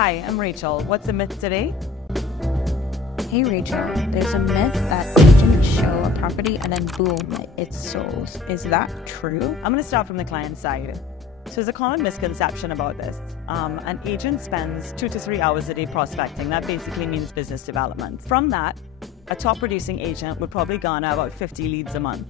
Hi, I'm Rachel. What's the myth today? Hey Rachel, there's a myth that agents show a property and then boom, it's sold. Is that true? I'm going to start from the client side. So there's a common misconception about this. An agent spends 2 to 3 hours a day prospecting. That basically means business development. From that, a top producing agent would probably garner about 50 leads a month.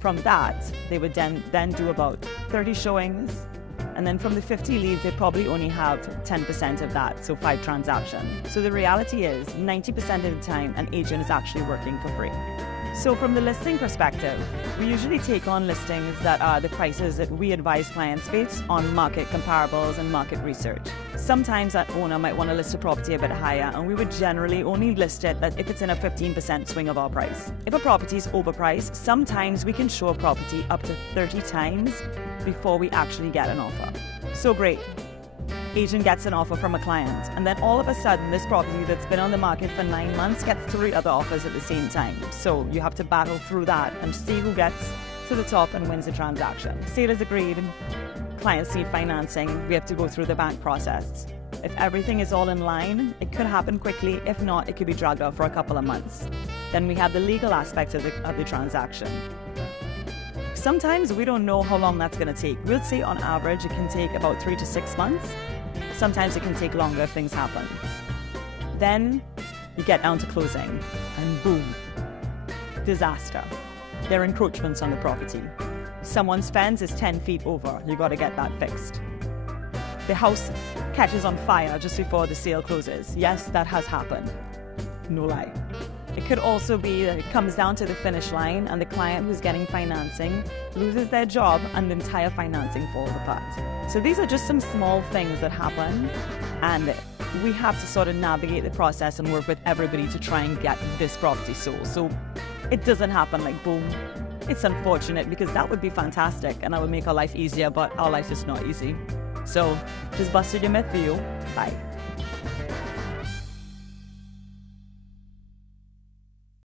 From that, they would then do about 30 showings. And then from the 50 leads, they probably only have 10% of that, so 5 transactions. So the reality is 90% of the time, an agent is actually working for free. So from the listing perspective, we usually take on listings that are the prices that we advise clients based on market comparables and market research. Sometimes that owner might want to list a property a bit higher, and we would generally only list it that if it's in a 15% swing of our price. If a property is overpriced, sometimes we can show a property up to 30 times before we actually get an offer. So great. Agent gets an offer from a client, and then all of a sudden this property that's been on the market for 9 months gets 3 other offers at the same time. So you have to battle through that and see who gets to the top and wins the transaction. Sale is agreed, clients need financing, we have to go through the bank process. If everything is all in line, it could happen quickly. If not, it could be dragged out for a couple of months. Then we have the legal aspect of the transaction. Sometimes we don't know how long that's going to take. We'll say on average it can take about 3 to 6 months. Sometimes it can take longer if things happen. Then you get down to closing and boom, disaster. There are encroachments on the property. Someone's fence is 10 feet over. You got to get that fixed. The house catches on fire just before the sale closes. Yes, that has happened. No lie. It could also be that it comes down to the finish line and the client who's getting financing loses their job and the entire financing falls apart. So these are just some small things that happen, and we have to sort of navigate the process and work with everybody to try and get this property sold. So it doesn't happen like boom. It's unfortunate because that would be fantastic and that would make our life easier, but our life is not easy. So just busted your myth for you. Bye.